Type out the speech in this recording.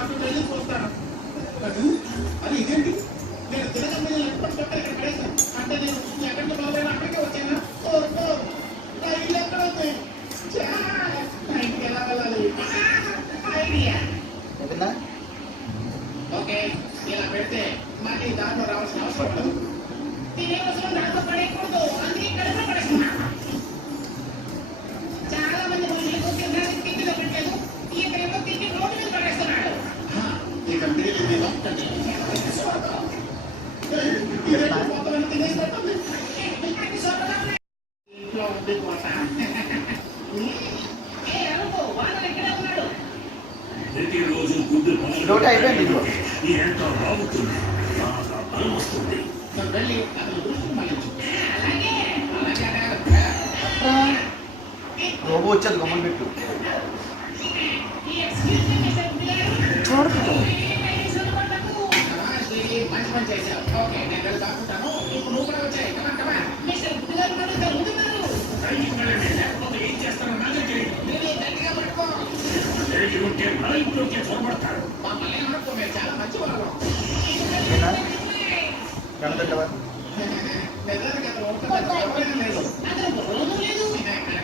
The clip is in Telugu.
అటు వెళ్ళి చూస్తాను. అది ఇదేంటి, నేను తినగండి ఎప్పటికప్పుడు ఇక్కడ పడేశాను. అంటే నేను ఎక్కడికి బాగోలేను అక్కడికే వచ్చాను. నా ఇల్లు ఎక్కడ ఉంది? నా ఇంటికి ఎలా వెళ్ళాలి? ఐడియా. ఓకే, ఇలా పెడితే మళ్ళీ దాంట్లో రావాల్సిన అవసరం ఉండదు. తినేవసరం దాంట్లో పడేయకూడదు, అందుకే కడుపులో పడేస్తున్నా. చాలా మంది మనుషులకు తినడానికి తిండిలో పెట్టలేదు, ఇక్కడేమో తిండి రోడ్డు మీద పడేస్తున్నాడు. ఇక మిగిలింది ఒక్కటి. ఇంట్లో ఉంది కోట. ప్రతిరోజు గుడ్డు అయిపోయింది. ఎంత బాగుతుంది, బాగా బలం వస్తుంది. వెళ్ళి అతను దృష్టి మళ్ళించు. రోబో వచ్చేది గమ్మని పెట్టు. మంచి పని చేశావు. ఓకే, నేను వెళ్ళి దాక్కుంటాను. ఇప్పుడు నువ్వు కూడా వచ్చాయి. లేకపోతే ఏం చేస్తానో నాకే తెలియదు. గట్టిగా పట్టుకో. ఉంటే నా ఇంట్లోకి చొరబడతాడు. మమ్మల్ని అనుకో, మీరు చాలా మంచి వాళ్ళు. కనబెట్టవా?